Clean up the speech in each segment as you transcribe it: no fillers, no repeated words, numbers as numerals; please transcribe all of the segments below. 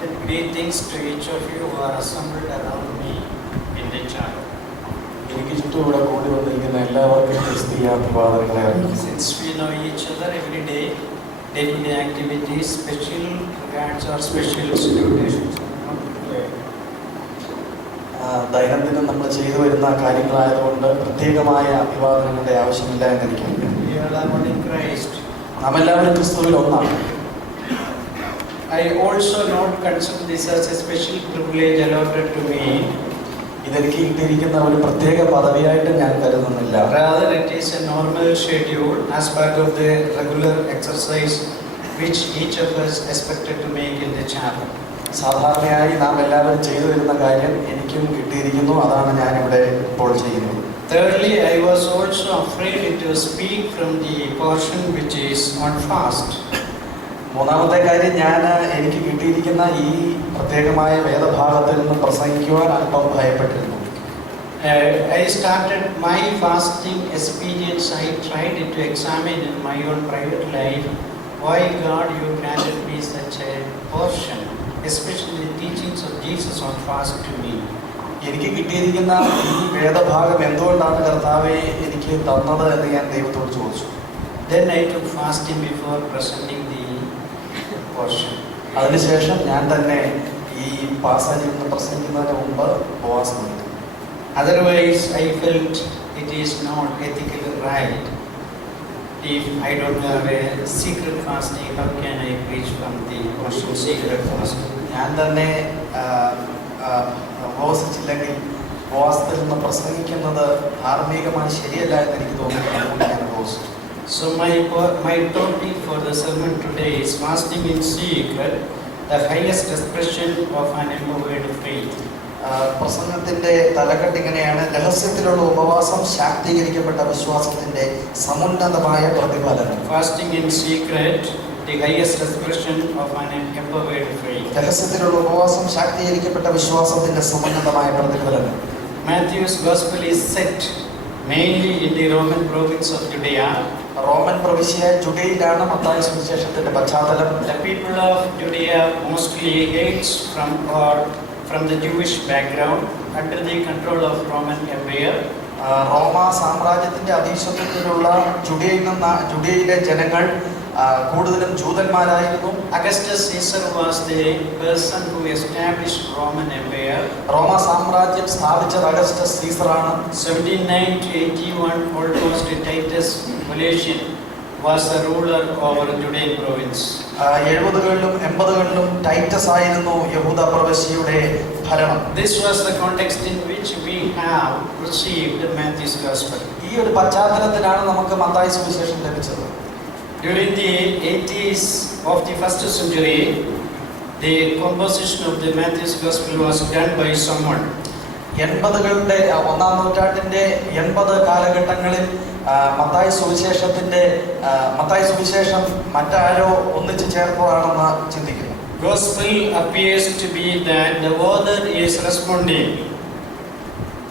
Greetings to each of you who are assembled around me in the church. എനിക്ക് ചുറ്റും ഇവിടെ കൂടി വന്നിരിക്കുന്ന എല്ലാവർക്കും ക്രിസ്തീയ അഭിവാദനങ്ങളെ അറിയിക്കുന്നു. Since we know each other every day, day-to-day activities, special regards or special salutations. ദൈനംദിനം നമ്മൾ ചെയ്തു വരുന്ന കാര്യങ്ങളായതുകൊണ്ട് പ്രത്യേകമായ അഭിവാദനങ്ങളുടെ ആവശ്യമില്ല എന്നെനിക്കറിയാം. We are one in Christ. നാം എല്ലാവരും ക്രിസ്തുവിൽ ഒന്നാണ്. I also not consider this as a special privilege allotted to me. ഇതെനിക്ക് കിട്ടിയിരിക്കുന്ന ഒരു പ്രത്യേക പദവിയായിട്ട് ഞാൻ കരുതുന്നില്ല. Rather, it is a normal schedule as part of the regular exercise which each of us expected to make in the chapel. സാധാരണയായി നാം എല്ലാവരും ചെയ്തു വരുന്ന കാര്യം എനിക്കും കിട്ടിയിരിക്കുന്നു. അതാണ് ഞാൻ ഇവിടെ ഇപ്പോൾ ചെയ്യുന്നത്. Thirdly, I was also afraid to speak from the portion which is on fast. മൂന്നാമത്തെ കാര്യം, എനിക്ക് കിട്ടിയിരിക്കുന്ന ഈ പ്രത്യേകമായ വേദഭാഗത്തിൽ നിന്ന് പ്രസംഗിക്കുവാൻ അല്പം ഭയപ്പെട്ടിരുന്നു. I started my fasting experience. I tried to examine in my own private life why God you granted me such a portion, especially the teachings of Jesus on fast to me. എനിക്ക് കിട്ടിയിരിക്കുന്ന ഈ വേദഭാഗം എന്തുകൊണ്ടാണ് കർത്താവേ എനിക്ക് തന്നത് എന്ന് ഞാൻ ദൈവത്തോട് ചോദിച്ചു. Then I took fasting before presenting the portion. അതിനുശേഷം ഞാൻ തന്നെ ഈ പാസേജിൽ നിന്ന് പ്രസംഗിക്കുന്നതിന് മുമ്പ് ഉപവാസം എടുത്തു. Otherwise, I felt it is not ethically right. If I don't have a secret fasting, how can I preach from the portion secret fasting? ഞാൻ തന്നെ ഉപവസിച്ചില്ലെങ്കിൽ ഉപവാസത്തിൽ നിന്ന് പ്രസംഗിക്കുന്നത് ധാർമ്മികമായി ശരിയല്ല എന്ന് എനിക്ക് തോന്നുന്നു. ഞാൻ ഉപവസിച്ചു. So my topic for the sermon today is fasting in secret, the highest expression of an empowered faith. പ്രസംഗത്തിന്റെ തലക്കെട്ട് ഇങ്ങനെയാണ്: രഹസ്യത്തിലുള്ള ഉപവാസം, ശാക്തീകരിക്കപ്പെട്ട വിശ്വാസത്തിന്റെ സമുന്നതമായ പ്രതിഫലനം. Fasting in secret, the highest expression of an empowered faith. രഹസ്യത്തിലുള്ള ഉപവാസം, ശാക്തീകരിക്കപ്പെട്ട വിശ്വാസത്തിന്റെ സമുന്നതമായ പ്രതിഫലനം. Matthew's gospel is set mainly in the Roman province of Judea. Roman പ്രവിശ്യയായ ജുഡയിലാണ് മത്തായി സുവിശേഷത്തിന്റെ പശ്ചാത്തലം. The people of Judea mostly hails from the Jewish background under the control of Roman Empire. റോമ സാമ്രാജ്യത്തിന്റെ അധീശത്വത്തിലുള്ള ജുഡയിലെ ജനങ്ങൾ കൂടുതലും ജൂതന്മാരായിരുന്നു. Augustus Caesar was the person who established Roman Empire. റോമ സാമ്രാജ്യം സ്ഥാപിച്ചത് Augustus സീസറാണ്. 79 to 81 almost Titus Vespasian was the ruler over Judean province. 70കളിലും 80കളിലും Titus ആയിരുന്നു യഹൂദ പ്രവിശ്യയുടെ ഭരണം. This was the context in which we have received Matthew's gospel. ഈ ഒരു പശ്ചാത്തലത്തിലാണ് നമുക്ക് മത്തായി സുവിശേഷം ലഭിച്ചത്. During the 80s of the first century, the composition of the Matthew's gospel was done by someone. 80കളുടെ ഒന്നാം നൂറ്റാണ്ടിന്റെ 80 കാലഘട്ടങ്ങളിൽ മത്തായി സുവിശേഷം മറ്റാരോ ഒന്നിച്ചു ചേർത്തതാണെന്ന് ചിന്തിക്കുന്നു. Gospel appears to be that the author is responding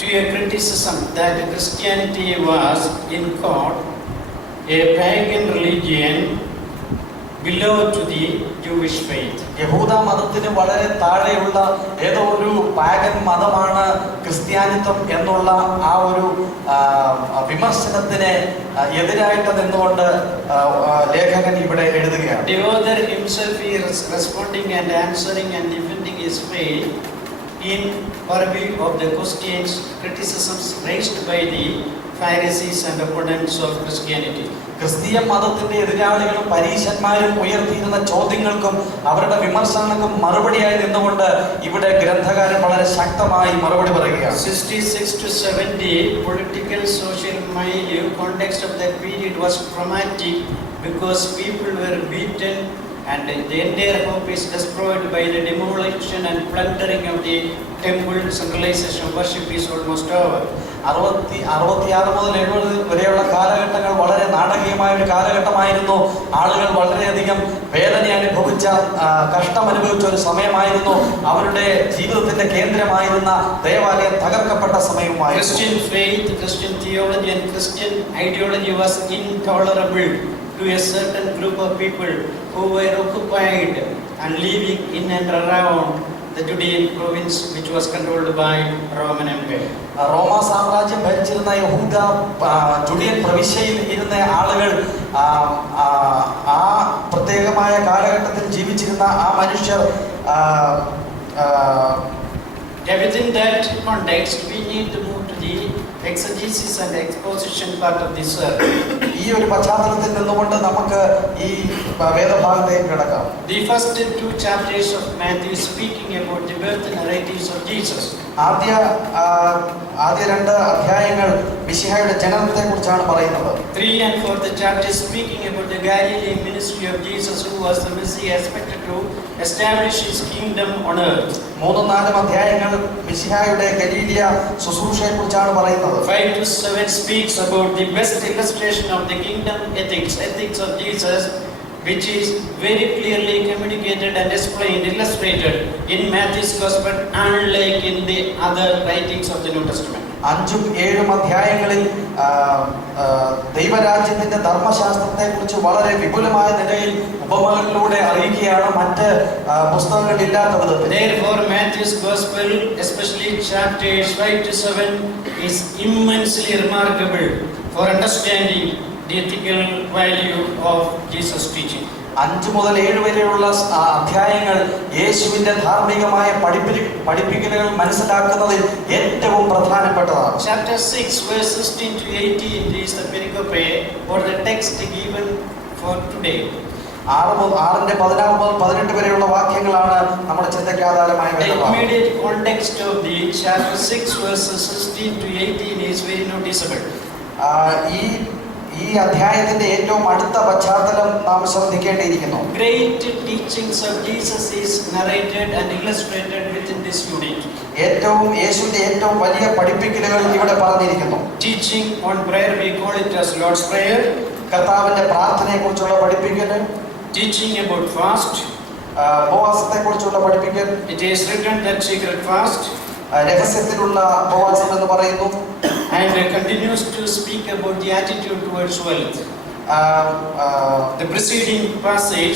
to a criticism that Christianity was in court, a pagan religion below to the Jewish faith. യഹൂദ മതത്തിന് വളരെ താഴെയുള്ള ഏതോ ഒരു പാഗൻ മതമാണ് ക്രിസ്ത്യാനിത്വം എന്നുള്ള ആ ഒരു വിമർശനത്തിന് എതിരായിട്ട് നിന്നുകൊണ്ട് ലേഖകൻ ഇവിടെ എഴുതുകയാണ്. The author himself is responding and answering and defending his faith in purview of the questions, criticisms raised by the Pharisees and opponents of Christianity. ക്രിസ്തീയ മതത്തിന്റെ എതിരാളികളും പരീശന്മാരും ഉയർത്തിയിരുന്ന ചോദ്യങ്ങൾക്കും അവരുടെ വിമർശനങ്ങൾക്കും മറുപടിയായി നിന്നുകൊണ്ട് ഇവിടെ ഗ്രന്ഥകാരൻ വളരെ ശക്തമായി മറുപടി പറയുകയാണ്. 66 to 70 political social milieu context of that period was traumatic because people were beaten and the entire hope is destroyed by the demolition and plundering of the temple. Centralization of worship is almost over. 66 മുതൽ 70 വരെയുള്ള കാലഘട്ടങ്ങൾ വളരെ നാടകീയമായ ഒരു കാലഘട്ടമായിരുന്നു. ആളുകൾ വളരെയധികം വേദന അനുഭവിച്ച, കഷ്ടം അനുഭവിച്ച ഒരു സമയമായിരുന്നു. അവരുടെ ജീവിതത്തിന്റെ കേന്ദ്രമായിരുന്ന ദേവാലയം തകർക്കപ്പെട്ട സമയമായിരുന്നു. Christian faith, Christian theology and Christian ideology was intolerable to a certain group of people who were occupied and living in and around the Judean province, which was controlled by Roman Empire. റോമ സാമ്രാജ്യം ഭരിച്ചിരുന്ന യഹൂദ ജുഡിയൻ പ്രവിശ്യയിൽ ഇരുന്ന ആളുകൾ ആ പ്രത്യേകമായ കാലഘട്ടത്തിൽ ജീവിച്ചിരുന്ന ആ മനുഷ്യർ within that context, we need to move to the exegesis and exposition part of this sermon. ഈ ഒരു പശ്ചാത്തലത്തിൽ നിന്നുകൊണ്ട് നമുക്ക് ഈ വേദഭാഗത്തേക്ക് കിടക്കാം. The first two chapters of Matthew speaking about the birth narratives of Jesus. ആദ്യ രണ്ട് അധ്യായങ്ങൾ മിശിഹായുടെ ജനനത്തെ കുറിച്ചാണ് പറയുന്നത്. 3 and 4 chapters speaking about the Galilean ministry of Jesus, who was the Messiah expected to establish his kingdom on earth. 3-4 അധ്യായങ്ങൾ മിശിഹായുടെ ഗലീലിയ ശുശ്രൂഷയെ കുറിച്ചാണ് പറയുന്നത്. 5 to 7 speaks about the best illustration of the kingdom ethics of Jesus, which is very clearly communicated and explained, illustrated in Matthew's Gospel, unlike in the other writings of the New Testament. 5-7 അധ്യായങ്ങളിൽ ദൈവരാജ്യത്തിന്റെ ധർമ്മശാസ്ത്രത്തെ കുറിച്ച് വളരെ വിപുലമായ നിലയിൽ ഉപമകളിലൂടെ അറിയിക്കുകയാണ് മറ്റ് പുസ്തകങ്ങളിൽ ഇല്ലാത്ത വിധത്തിൽ. Therefore, Matthew's Gospel, especially chapters 5 to 7, is immensely remarkable for understanding the ethical value of Jesus' teaching. 5 മുതൽ 7 വരെയുള്ള അധ്യായങ്ങൾ യേശുവിന്റെ ധാർമ്മികമായ പഠിപ്പിക്കലുകൾ മനസ്സിലാക്കുന്നതിൽ ഏറ്റവും പ്രധാനപ്പെട്ടതാണ്. Chapter 6 verse 16 to 18 is the pericope or the text given for today. 6-ന്റെ 16 മുതൽ 18 വരെയുള്ള വാക്യങ്ങളാണ് നമ്മുടെ ചിന്തയ്ക്ക് ആധാരമായ The immediate context of the chapter 6 verses 16 to 18 is very noticeable. ഈ അധ്യായത്തിന്റെ ഏറ്റവും അടുത്ത പശ്ചാത്തലം നാം ശ്രദ്ധിക്കേണ്ടിയിരിക്കുന്നു. Great teachings of Jesus is narrated and illustrated within this unit. യേശുവിന്റെ ഏറ്റവും വലിയ പഠിപ്പിക്കലുകൾ ഇവിടെ പറഞ്ഞിരിക്കുന്നു. Teaching on prayer, we call it as Lord's Prayer. കർത്താവിന്റെ പ്രാർത്ഥനയെക്കുറിച്ചുള്ള പഠിപ്പിക്കൽ. Teaching about fast. ഉപവാസത്തെക്കുറിച്ചുള്ള പഠിപ്പിക്കൽ. It is written that secret fast. രഹസ്യത്തിലുള്ള ഉപവാസം എന്ന് പറയുന്നു. And continues to speak about the attitude towards wealth. The succeeding passage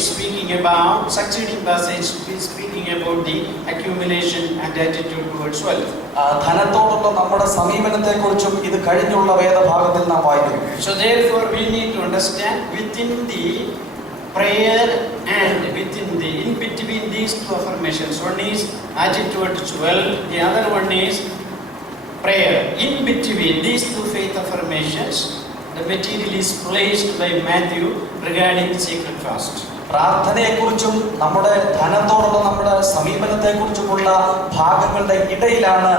speaking about the accumulation and attitude towards wealth. ധനത്തോടുള്ള നമ്മുടെ സമീപനത്തെക്കുറിച്ചും ഇത് കഴിഞ്ഞുള്ള വേദഭാഗത്തിൽ നാം വായിക്കുന്നു. So therefore we need to understand within the prayer and in between these two affirmations. One is attitude towards wealth, the other one is prayer. In between these two faith affirmations, the material is placed by Matthew regarding sacred fast. പ്രാർത്ഥനയെക്കുറിച്ചും നമ്മുടെ ധനത്തോടുള്ള നമ്മുടെ സമീപനത്തെക്കുറിച്ചുമുള്ള ഭാഗങ്ങളുടെ ഇടയിലാണ്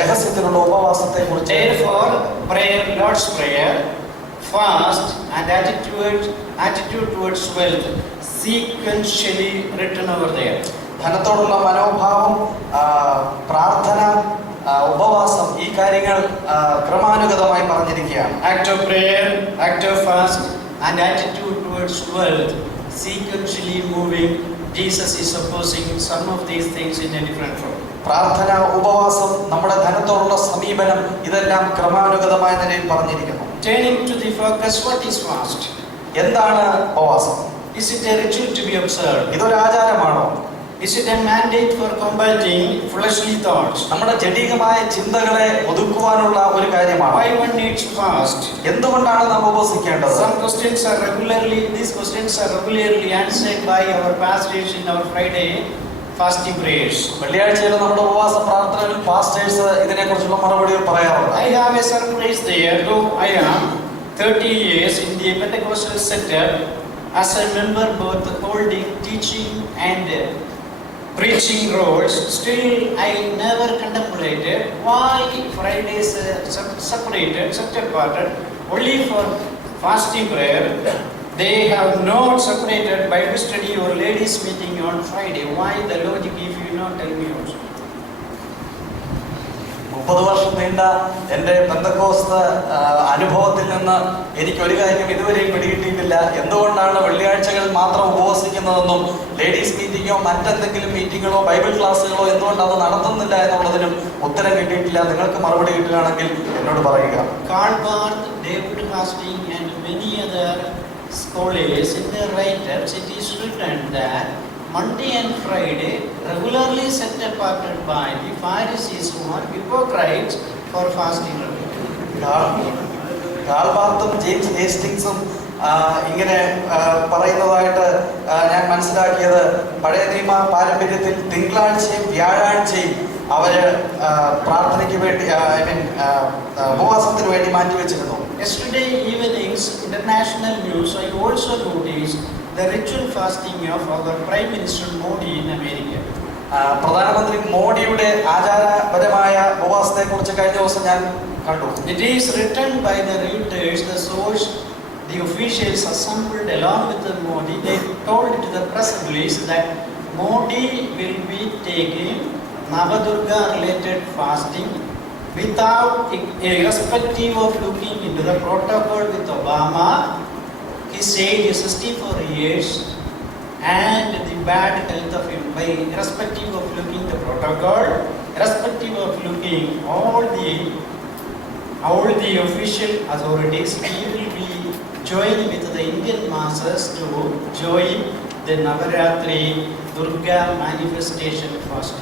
രഹസ്യത്തിലുള്ള ഉപവാസത്തെക്കുറിച്ച്. Therefore, prayer, Lord's Prayer, fast and attitude towards wealth sequentially written over there. ധനത്തോടുള്ള മനോഭാവം, പ്രാർത്ഥന, ഉപവാസം, ഈ കാര്യങ്ങൾ ക്രമാനുഗതമായി പറഞ്ഞിരിക്കുകയാണ്. Act of prayer, act of fast and attitude towards wealth sequentially moving. Jesus is opposing some of these things in a different form. പ്രാർത്ഥന, ഉപവാസം, നമ്മുടെ ധനത്തോടുള്ള സമീപനം, ഇതെല്ലാം ക്രമാനുഗതമായ നിലയിൽ പറഞ്ഞിരിക്കുന്നു. Turning to the focus, what is fast? എന്താണ് ഉപവാസം? Is it a ritual to be observed? ഇതൊരു ആചാരമാണോ? Is it a mandate for combating fleshly thoughts? നമ്മുടെ ജഡികമായ ചിന്തകളെ ഒതുക്കുവാനുള്ള ഒരു കാര്യമാണ്. Why one needs fast? എന്തുകൊണ്ടാണ് നാം ഉപവസിക്കേണ്ടത്? These questions are regularly answered by our pastors in our Friday fasting prayers. വെള്ളിയാഴ്ചയിലെ നമ്മുടെ ഉപവാസ പ്രാർത്ഥനകളിൽ പാസ്റ്റേഴ്സ് ഇതിനെക്കുറിച്ചുള്ള മറുപടികൾ പറയാറുണ്ട്. I have a surprise there. Though I am 30 years in the Pentecostal sector as a member both holding teaching and preaching roles, still I never contemplated why Fridays separated apart only for fasting prayer. They have not separated Bible study or ladies meeting on Friday. Why the logic, if you not tell me also? 30 വർഷം നീണ്ട എൻ്റെ പെന്തക്കോസ്ത് അനുഭവത്തിൽ നിന്ന് എനിക്കൊരു കാര്യം ഇതുവരെയും പിടികിട്ടിയിട്ടില്ല. എന്തുകൊണ്ടാണ് വെള്ളിയാഴ്ചകളിൽ മാത്രം ഉപവസിക്കുന്നതെന്നും ലേഡീസ് മീറ്റിങ്ങോ മറ്റെന്തെങ്കിലും മീറ്റിങ്ങുകളോ ബൈബിൾ ക്ലാസ്സുകളോ എന്തുകൊണ്ട് അത് നടത്തുന്നില്ല എന്നുള്ളതിനും ഉത്തരം കിട്ടിയിട്ടില്ല. നിങ്ങൾക്ക് മറുപടി കിട്ടുകയാണെങ്കിൽ എന്നോട് പറയുക. Karl Barth, David Hastings and many other scholars in their writers, it is written that Monday and Friday regularly set apart by the Pharisees, who are hypocrites, for fasting regularly. കാൾബാർത്തും ജെയിംസ് ഹേസ്റ്റിങ്സും ഇങ്ങനെ പറയുന്നതായിട്ട് ഞാൻ മനസ്സിലാക്കിയത്, പഴയ നിയമ പാരമ്പര്യത്തിൽ തിങ്കളാഴ്ചയും വ്യാഴാഴ്ചയും അവര് പ്രാർത്ഥനയ്ക്ക് വേണ്ടി ഉപവാസത്തിന് വേണ്ടി മാറ്റിവെച്ചിരുന്നു. Yesterday evening's international news, I also noticed the ritual fasting of our Prime Minister Modi in America. പ്രധാനമന്ത്രി മോഡിയുടെ ആചാരപരമായ ഉപവാസത്തെ കുറിച്ച് കഴിഞ്ഞ ദിവസം ഞാൻ കണ്ടു. It is written by the Reuters, the source, the officials assembled along with the Modi. They told to the press release that Modi will be taking Navadurga related fasting without, irrespective of looking into the protocol with Obama. His age is 64 years and the bad health of him. By irrespective of looking the protocol, irrespective of looking all the official authorities, he will be joining with the Indian masses to join the Navaratri Durga manifestation fast.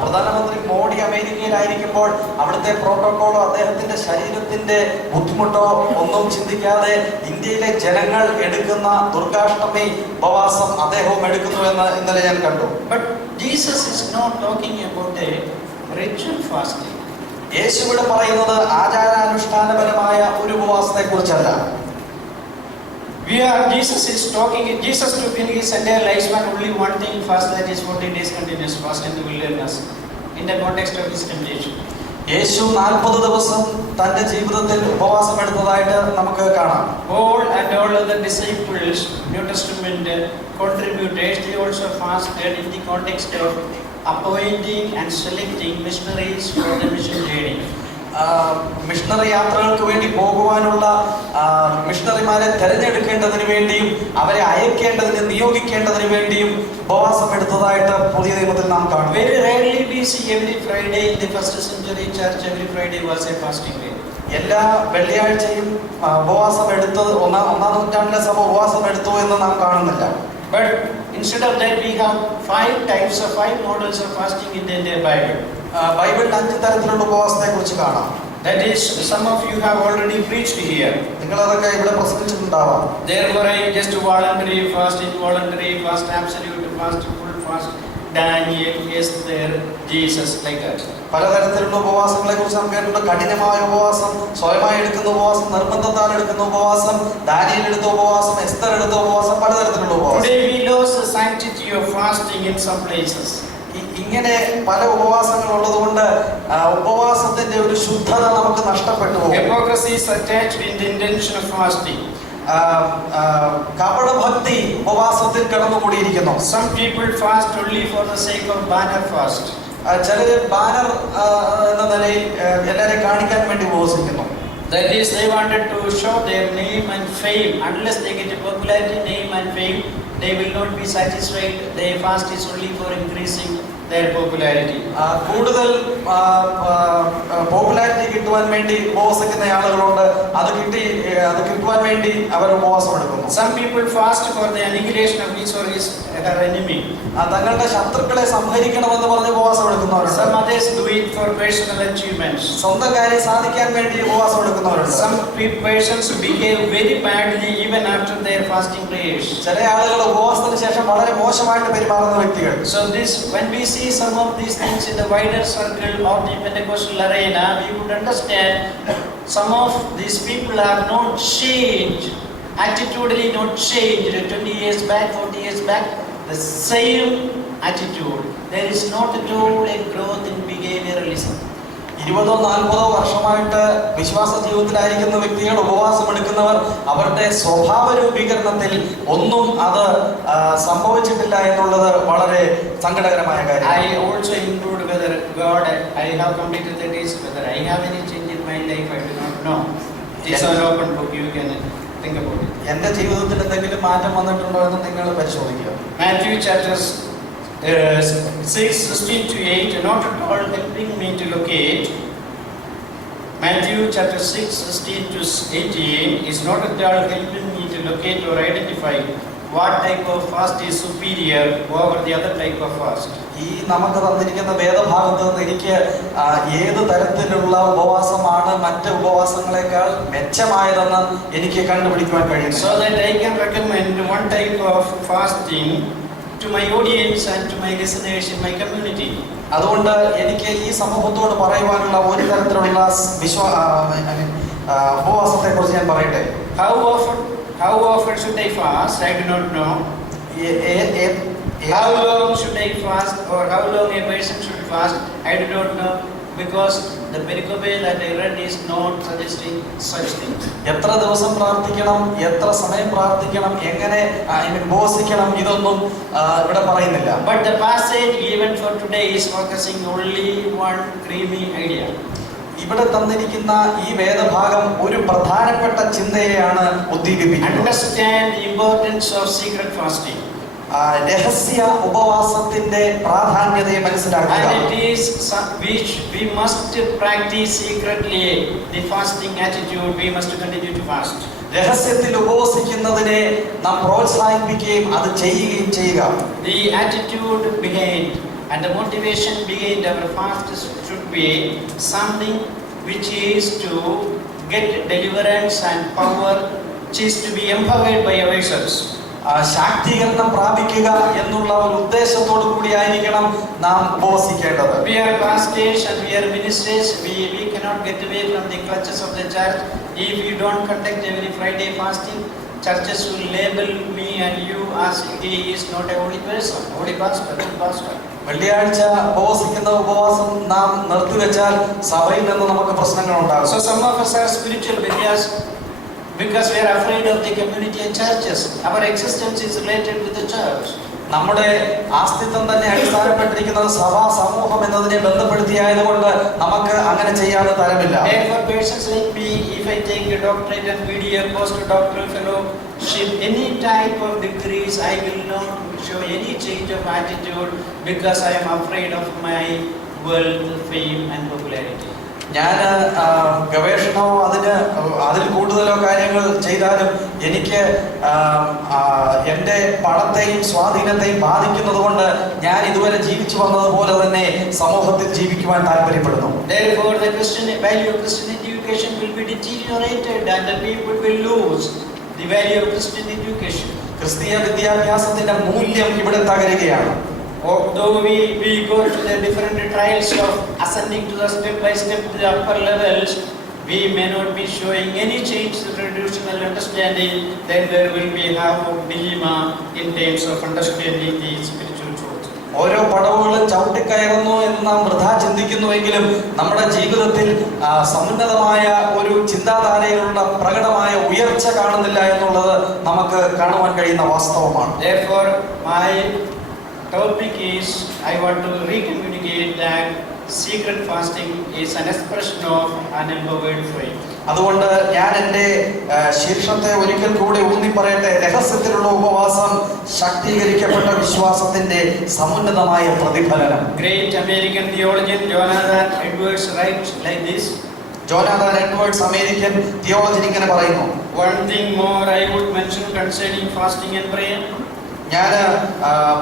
പ്രധാനമന്ത്രി മോഡി അമേരിക്കയിലായിരിക്കുമ്പോൾ അവിടുത്തെ പ്രോട്ടോകോളോ അദ്ദേഹത്തിന്റെ ശരീരത്തിന്റെ ബുദ്ധിമുട്ടോ ഒന്നും ചിന്തിക്കാതെ ഇന്ത്യയിലെ ജനങ്ങൾ എടുക്കുന്ന ദുർഗാഷ്ടമി ഉപവാസം അദ്ദേഹവും എടുക്കുന്നു എന്ന് ഇന്നലെ ഞാൻ കണ്ടു. But Jesus is not talking about a ritual fasting. യേശു ഇവിടെ പറയുന്നത് ആചാരാനുഷ്ഠാനപരമായ ഒരു ഉപവാസത്തെ കുറിച്ചല്ല. Jesus took in his entire lifespan only one thing fast, that is 40 days continuous fast in the wilderness, in the context of his temptation. യേശു 40 ദിവസം തന്റെ ജീവിതത്തിൽ ഉപവാസം എടുത്തതായിട്ട് നമുക്ക് കാണാം. All other disciples, New Testament contributors, they also fasted in the context of appointing and selecting missionaries for the mission journey. Missionary യാത്രകൾക്ക് വേണ്ടി പോകുവാനുള്ള മിഷണറിമാരെ തിരഞ്ഞെടുക്കേണ്ടതിന് വേണ്ടിയും അവരെ അയക്കേണ്ടതിന് നിയോഗിക്കേണ്ടതിന് വേണ്ടിയും ഉപവാസം എടുത്തതായിട്ട് പുതിയ നിയമത്തിൽ നാം കാണും. Very rarely we see every Friday in the first century church, every Friday was a fasting day. എല്ലാ വെള്ളിയാഴ്ചയും ഉപവാസം എടുത്തത് ഒന്നാം നൂറ്റാണ്ടിലെ സഭ ഉപവാസം എടുത്തു എന്ന് നാം കാണുന്നില്ല. But instead of that, we have 5 models of fasting in the Bible. ബൈബിളിൽ 5 തരത്തിലുള്ള ഉപവാസത്തെ കുറിച്ച് കാണാം. That is, some of you have already preached here. നിങ്ങൾ അതൊക്കെ ഇവിടെ പ്രസംഗിച്ചിട്ടുണ്ടാവാം. Therefore, I just voluntary fast, involuntary fast, absolute fast, full fast, Daniel, Esther, Jesus, like that. പലതരത്തിലുള്ള ഉപവാസങ്ങളെ കുറിച്ച് നമുക്ക് കേട്ടിട്ടുണ്ട്. കഠിനമായ ഉപവാസം, സ്വയമായി എടുക്കുന്ന ഉപവാസം, നിർബന്ധത്താൽ എടുക്കുന്ന ഉപവാസം, ദാനിയേൽ എടുത്ത ഉപവാസം, എസ്തർ എടുത്ത ഉപവാസം, പലതരത്തിലുള്ള ഉപവാസം. Today we lose the sanctity of fasting in some places. ഇങ്ങനെ പല ഉപവാസങ്ങൾ ഉള്ളതുകൊണ്ട് ഉപവാസത്തിന്റെ ഒരു ശുദ്ധത നമുക്ക് നഷ്ടപ്പെട്ടു പോകും. Hypocrisy is attached in the intention of fasting. കപടഭക്തി ഉപവാസത്തിൽ കടന്നുകൂടിയിരിക്കുന്നു. Some people fast only for the sake of banner fast. ചിലര് ബാനർ എന്ന നിലയിൽ എല്ലാവരെയും കാണിക്കാൻ വേണ്ടി ഉപവസിക്കുന്നു. That is, they wanted to show their name and fame. Unless they get a popularity, name and fame, they will not be satisfied. Their fast is only for increasing their popularity. കൂടുതൽ popularity കിട്ടുവാൻ വേണ്ടി ഉപവസിക്കുന്ന ആളുകളുണ്ട്. അത് കിട്ടുവാൻ വേണ്ടി അവർ ഉപവാസം എടുക്കുന്നു. Some people fast for the annihilation of his or her enemy. തങ്ങളുടെ ശത്രുക്കളെ സംഹരിക്കണമെന്ന് പറഞ്ഞ് ഉപവാസം എടുക്കുന്നവരുണ്ട്. Some others do it for personal achievements. സ്വന്തം കാര്യം സാധിക്കാൻ വേണ്ടി ഉപവാസം എടുക്കുന്നവരുണ്ട്. Some persons behave very badly even after their fasting prayers. ചില ആളുകൾ ഉപവാസത്തിന് ശേഷം വളരെ മോശമായിട്ട് പെരുമാറുന്ന വ്യക്തികൾ. So when we see some of these things in the wider circle of the Pentecostal arena, we would understand some of these people are not changed, attitudinally not changed. 20 years back, 40 years back, the same attitude. There is not at all a growth in behavioralism. 20-40 വർഷമായിട്ട് വിശ്വാസ ജീവിതത്തിലായിരിക്കുന്ന വ്യക്തികൾ ഉപവാസം എടുക്കുന്നവർ അവരുടെ സ്വഭാവ രൂപീകരണത്തിൽ ഒന്നും അത് സംഭവിച്ചിട്ടില്ല എന്നുള്ളത് വളരെ സങ്കടകരമായ കാര്യം. I also include whether God, I have completed 30 days, whether I have any change in my life, I do not know. It's an open book, you can think about it. എന്റെ ജീവിതത്തിൽ എന്തെങ്കിലും മാറ്റം വന്നിട്ടുണ്ടോ എന്ന് നിങ്ങൾ പരിശോധിക്കുക. Matthew chapters 6:16-8, not at all helping me to locate. Matthew chapter 6:16-18 is not at all helping me to locate or identify what type of fast is superior over the other type of fast. ഈ നമുക്ക് തന്നിരിക്കുന്ന വേദഭാഗത്ത് നിന്ന് എനിക്ക് ഏത് തരത്തിലുള്ള ഉപവാസമാണ് മറ്റ് ഉപവാസങ്ങളെക്കാൾ മെച്ചമായതെന്ന് എനിക്ക് കണ്ടുപിടിക്കുവാൻ കഴിയും. So that I can recommend one type of fasting to my audience and to my listeners in my community. അതുകൊണ്ട് എനിക്ക് ഈ സമൂഹത്തോട് പറയുവാനുള്ള ഒരു തരത്തിലുള്ള ഉപവാസത്തെ കുറിച്ച് ഞാൻ പറയട്ടെ. How often should I fast? I do not know. How long should I fast, or how long a person should fast? I do not know, because the pericope that I read is not suggesting such things. എത്ര ദിവസം പ്രാർത്ഥിക്കണം, എത്ര സമയം പ്രാർത്ഥിക്കണം, എങ്ങനെ ഉപവസിക്കണം, ഇതൊന്നും ഇവിടെ പറയുന്നില്ല. But the passage given for today is focusing only one creamy idea. ഇവിടെ തന്നിരിക്കുന്ന ഈ വേദഭാഗം ഒരു പ്രധാനപ്പെട്ട ചിന്തയെയാണ് ഉദ്ദീപിപ്പിക്കുന്നത്. Understand the importance of secret fasting. രഹസ്യ ഉപവാസത്തിന്റെ പ്രാധാന്യതയെ മനസ്സിലാക്കുക. And it is which we must practice secretly. The fasting attitude, we must continue to fast. രഹസ്യത്തിൽ ഉപവസിക്കുന്നതിനെ നാം പ്രോത്സാഹിപ്പിക്കുകയും അത് ചെയ്യുകയും ചെയ്യുക. The attitude behind and the motivation behind our fast should be something which is to get deliverance and power, which is to be empowered by ourselves. ശാക്തീകരണം പ്രാപിക്കുക എന്നുള്ള ഒരു ഉദ്ദേശത്തോടു കൂടി ആയിരിക്കണം നാം ഉപവസിക്കേണ്ടത്. We are pastors and we are ministers. We cannot get away from the clutches of the church. If you don't conduct every Friday fasting, churches will label me and you as he is not a holy person, holy pastor, holy pastor. വെള്ളിയാഴ്ച ഉപവസിക്കുന്ന ഉപവാസം നാം നിർത്തിവെച്ചാൽ സഭയിൽ നിന്ന് നമുക്ക് പ്രശ്നങ്ങൾ ഉണ്ടാകും. So some of us are spiritual because we are afraid of the community and churches. Our existence is related with the church. നമ്മുടെ ആസ്തിത്വം തന്നെ അടിസ്ഥാനപ്പെട്ടിരിക്കുന്നത് സഭാ സമൂഹം എന്നതിനെ ബന്ധപ്പെടുത്തിയായതുകൊണ്ട് നമുക്ക് അങ്ങനെ ചെയ്യാതെ തരമില്ല. For persons like me, if I take a doctorate and BDA postdoctoral fellowship, any type of degrees, I will not show any change of attitude because I am afraid of my world fame and popularity. ഞാൻ ഗവേഷണമോ അതിൽ കൂടുതലോ കാര്യങ്ങൾ ചെയ്താലും എനിക്ക് എൻ്റെ പണത്തെയും സ്വാധീനത്തെയും ബാധിക്കുന്നത് കൊണ്ട് ഞാൻ ഇതുവരെ ജീവിച്ചു വന്നതുപോലെ തന്നെ സമൂഹത്തിൽ ജീവിക്കുവാൻ താല്പര്യപ്പെടുന്നു. Therefore, the value of Christian education will be deteriorated and the people will lose the value of Christian education. ക്രിസ്തീയ വിദ്യാഭ്യാസത്തിന്റെ മൂല്യം ഇവിടെ തകരുകയാണ്. Although we go to the different trials of ascending to the step by step to the upper levels, we may not be showing any change to traditional understanding. Then there will be a dilemma in terms of understanding the spiritual truth. ഓരോ പടവുകളും ചവിട്ടിക്കയറുന്നു എന്ന് നാം വൃഥാ ചിന്തിക്കുന്നുവെങ്കിലും നമ്മുടെ ജീവിതത്തിൽ സമുന്നതമായ ഒരു ചിന്താധാരയിലുള്ള പ്രകടമായ ഉയർച്ച കാണുന്നില്ല എന്നുള്ളത് നമുക്ക് കാണുവാൻ കഴിയുന്ന വാസ്തവമാണ്. Therefore, my topic is, I want to recommunicate that secret fasting is an expression of an empowered faith. അതുകൊണ്ട് ഞാൻ എൻ്റെ ശീർഷത്തെ ഒരിക്കൽ കൂടി ഊന്നി പറയട്ടെ, രഹസ്യത്തിലുള്ള ഉപവാസം ശക്തീകരിക്കപ്പെട്ട വിശ്വാസത്തിന്റെ സമുന്നതമായ പ്രതിഫലനം. Great American theologian Jonathan Edwards writes like this. Jonathan Edwards American theologian ഇങ്ങനെ പറയുന്നു. One thing more I would mention concerning fasting and prayer. ഞാൻ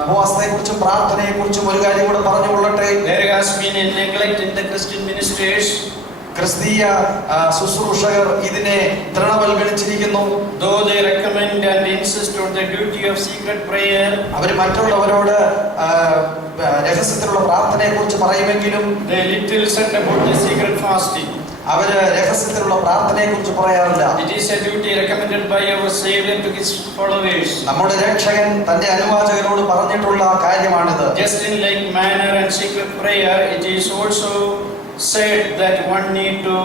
ഉപവാസത്തെ കുറിച്ചും പ്രാർത്ഥനയെ കുറിച്ചും ഒരു കാര്യം കൂടെ പറഞ്ഞു കൊള്ളട്ടെ. There has been a neglect in the Christian ministers. ക്രിസ്തീയ ശുശ്രൂഷകർ ഇതിനെ തൃണവൽക്കരിച്ചിരിക്കുന്നു. Though they recommend and insist on the duty of secret prayer, അവർ മറ്റുള്ളവരോട് രഹസ്യത്തിലുള്ള പ്രാർത്ഥനയെ കുറിച്ച് പറയുമെങ്കിലും they little said about the secret fasting. അവര് രഹസ്യത്തിലുള്ള പ്രാർത്ഥനയെ കുറിച്ച് പറയാറില്ല. It is a duty recommended by our Savior to his followers. നമ്മുടെ രക്ഷകൻ തന്റെ അനുവാചകരോട് പറഞ്ഞിട്ടുള്ള കാര്യമാണിത്. Just in like manner and secret prayer, it is also said that one need to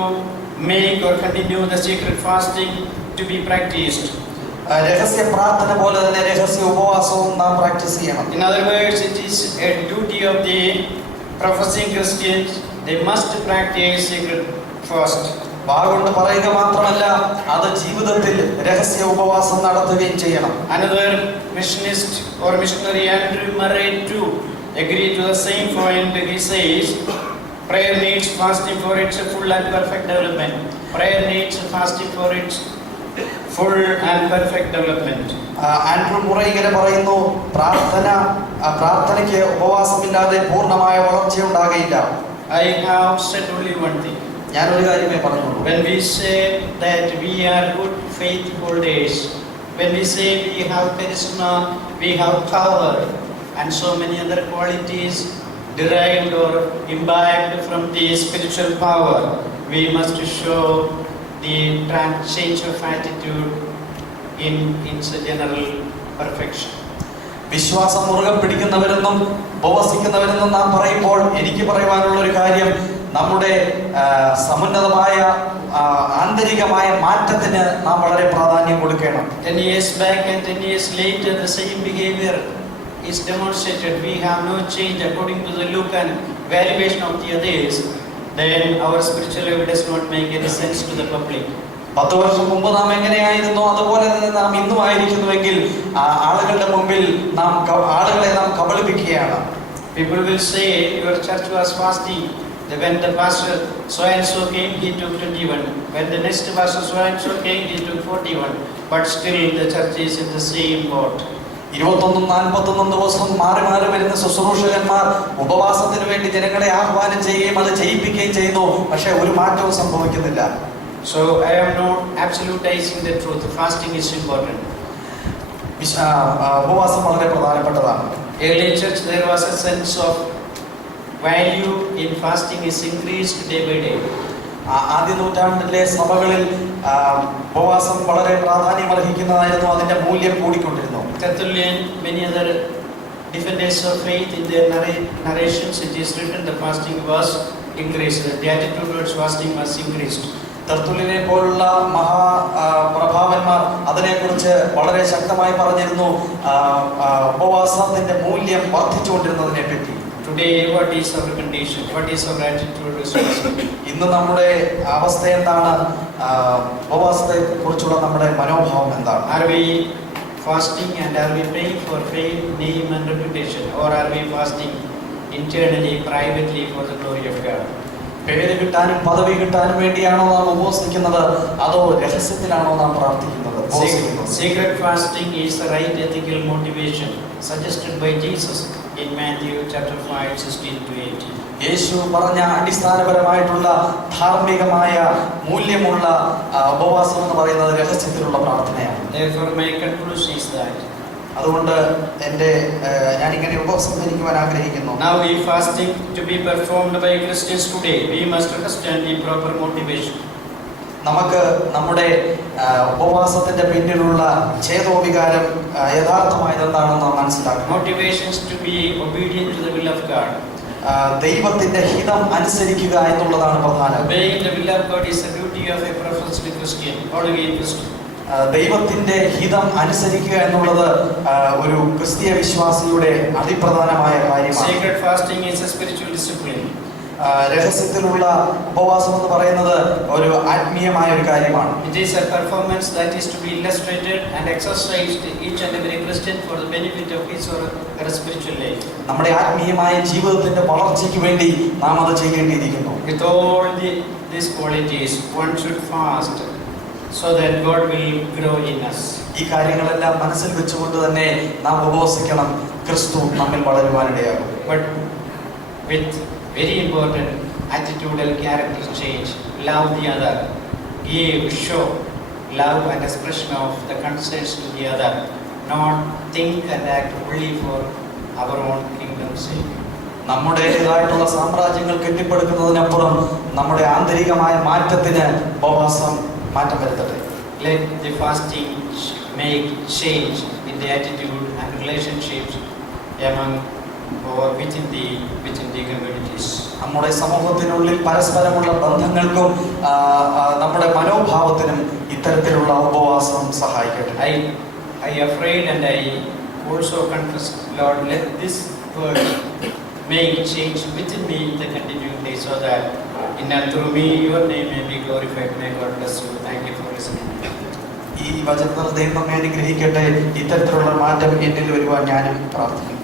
make or continue the secret fasting to be practiced. രഹസ്യ പ്രാർത്ഥന പോലെ തന്നെ രഹസ്യ ഉപവാസവും നാം പ്രാക്ടീസ് ചെയ്യണം. In other words, it is a duty of the professing Christians. They must practice secret fast. വാഗുകൊണ്ട് പറയുക മാത്രമല്ല, അത് ജീവിതത്തിൽ രഹസ്യ ഉപവാസം നടത്തുകയും ചെയ്യണം. Another missionist or missionary, Andrew Murray too, agreed to the same point. He says, prayer needs fasting for its full and perfect development. Prayer needs fasting for its full and perfect development. Andrew Murray ഇങ്ങനെ പറയുന്നു, പ്രാർത്ഥനയ്ക്ക് ഉപവാസമില്ലാതെ പൂർണ്ണമായ വളർച്ചയുണ്ടാകയില്ല. I have said only one thing. ഞാനൊരു കാര്യമേ പറഞ്ഞുള്ളൂ. When we say that we are good faith holders, when we say we have charisma, we have power, and so many other qualities derived or imbibed from the spiritual power, we must show the change of attitude in its general perfection. വിശ്വാസം മുറുകെ പിടിക്കുന്നവരെന്നും ഉപവസിക്കുന്നവരെന്നും നാം പറയുമ്പോൾ എനിക്ക് പറയുവാനുള്ള ഒരു കാര്യം, നമ്മുടെ സമുന്നതമായ ആന്തരികമായ മാറ്റത്തിന് നാം വളരെ പ്രാധാന്യം കൊടുക്കണം. 10 years back and 10 years later, the same behavior is demonstrated. We have no change according to the look and valuation of the others. Then our spiritual life does not make any sense to the public. 10 വർഷം മുമ്പ് നാം എങ്ങനെയായിരുന്നു അതുപോലെ തന്നെ നാം ഇന്നും ആയിരിക്കുന്നുവെങ്കിൽ ആളുകളുടെ മുമ്പിൽ ആളുകളെ നാം കബളിപ്പിക്കുകയാണ്. People will say your church was fasting. When the pastor so and so came, he took 21. When the next pastor so and so came, he took 41. But still the church is in the same boat. 21-41 ദിവസം മാറി മാറി വരുന്ന ശുശ്രൂഷകന്മാർ ഉപവാസത്തിന് വേണ്ടി ജനങ്ങളെ ആഹ്വാനം ചെയ്യുകയും അത് ചെയ്യിപ്പിക്കുകയും ചെയ്യുന്നു. പക്ഷെ ഒരു മാറ്റവും സംഭവിക്കുന്നില്ല. So I am not absolutizing the truth. Fasting is important. ഉപവാസം വളരെ പ്രധാനപ്പെട്ടതാണ്. Early church there was a sense of value in fasting is increased day by day. ആദ്യ നൂറ്റാണ്ടിലെ സഭകളിൽ ഉപവാസം വളരെ പ്രാധാന്യം അർഹിക്കുന്നതായിരുന്നു, അതിന്റെ മൂല്യം കൂടിക്കൊണ്ടിരുന്നു. Tertullian, many other defenders of faith, in their narrations it is written the fasting was increased. The attitude towards fasting was increased. തെർത്തുല്യനെ പോലുള്ള മഹാപ്രഭാവന്മാർ അതിനെക്കുറിച്ച് വളരെ ശക്തമായി പറഞ്ഞിരുന്നു, ഉപവാസത്തിന്റെ മൂല്യം വർദ്ധിച്ചുകൊണ്ടിരുന്നതിനെ പറ്റി. Today, what is our condition? What is our attitude towards fasting? ഇന്ന് നമ്മുടെ അവസ്ഥ എന്താണ്? ഉപവാസത്തെ കുറിച്ചുള്ള നമ്മുടെ മനോഭാവം എന്താണ്? Are we fasting and are we praying for fame, name and reputation, or are we fasting internally, privately for the glory of God? പേര് കിട്ടാനും പദവി കിട്ടാനും വേണ്ടിയാണോ നാം ഉപവസിക്കുന്നത്, അതോ രഹസ്യത്തിലാണോ നാം പ്രാർത്ഥിക്കുന്നത്? Secret fasting is the right ethical motivation suggested by Jesus in Matthew chapter 5, 16-18. യേശു പറഞ്ഞ അടിസ്ഥാനപരമായിട്ടുള്ള ധാർമ്മികമായ മൂല്യമുള്ള ഉപവാസം എന്ന് പറയുന്നത് രഹസ്യത്തിലുള്ള പ്രാർത്ഥനയാണ്. Therefore my conclusion is that അതുകൊണ്ട് ഞാനിങ്ങനെ ഉപസംഹരിക്കുവാൻ ആഗ്രഹിക്കുന്നു. Now if fasting to be performed by Christians today, we must understand the proper motivation. നമുക്ക് നമ്മുടെ ഉപവാസത്തിന്റെ പിന്നിലുള്ള ചേതോവികാരം യഥാർത്ഥമായത് എന്താണെന്ന് നാം മനസ്സിലാക്കണം. Motivations to be obedient to the will of God. ദൈവത്തിന്റെ ഹിതം അനുസരിക്കുക എന്നുള്ളതാണ് പ്രധാനം. Obeying the will of God is the duty of a professed Christian, born-again Christian. ദൈവത്തിന്റെ ഹിതം അനുസരിക്കുക എന്നുള്ളത് ഒരു ക്രിസ്തീയ വിശ്വാസിയുടെ അതിപ്രധാനമായ കാര്യമാണ്. Sacred fasting is a spiritual discipline. രഹസ്യത്തിലുള്ള ഉപവാസം എന്ന് പറയുന്നത് ഒരു ആത്മീയമായ ഒരു കാര്യമാണ്. It is a performance that is to be illustrated and exercised each and every Christian for the benefit of his or her spiritual life. നമ്മുടെ ആത്മീയമായ ജീവിതത്തിന്റെ വളർച്ചയ്ക്ക് വേണ്ടി നാം അത് ചെയ്യേണ്ടിയിരിക്കുന്നു. With all these qualities, one should fast so that God will grow in us. ഈ കാര്യങ്ങളെല്ലാം മനസ്സിൽ വെച്ചുകൊണ്ട് തന്നെ നാം ഉപവസിക്കണം, ക്രിസ്തു നമ്മിൽ വളരുവാനിടയാകും. But with very important attitudinal character change, love the other, show love and expression of the concerns to the other, not think and act only for our own kingdom's sake. നമ്മുടേതായിട്ടുള്ള സാമ്രാജ്യങ്ങൾ കെട്ടിപ്പടുക്കുന്നതിനപ്പുറം നമ്മുടെ ആന്തരികമായ മാറ്റത്തിന് ഉപവാസം മാറ്റം വരുത്തട്ടെ. Let the fasting make change in the attitude and relationships among or within the communities. നമ്മുടെ സമൂഹത്തിനുള്ളിൽ പരസ്പരമുള്ള ബന്ധങ്ങൾക്കും നമ്മുടെ മനോഭാവത്തിനും ഇത്തരത്തിലുള്ള ഉപവാസം സഹായിക്കട്ടെ. I afraid and I also confess, Lord, let this word make change within me in the continuing day, so that in and through me your name may be glorified. May God bless you. Thank you for listening. ഈ വചനത്തിൽ ദൈവം നമ്മെ അനുഗ്രഹിക്കട്ടെ. ഇത്തരത്തിലുള്ള മാറ്റം എന്നിൽ വരുവാൻ ഞാനും പ്രാർത്ഥിക്കുന്നു.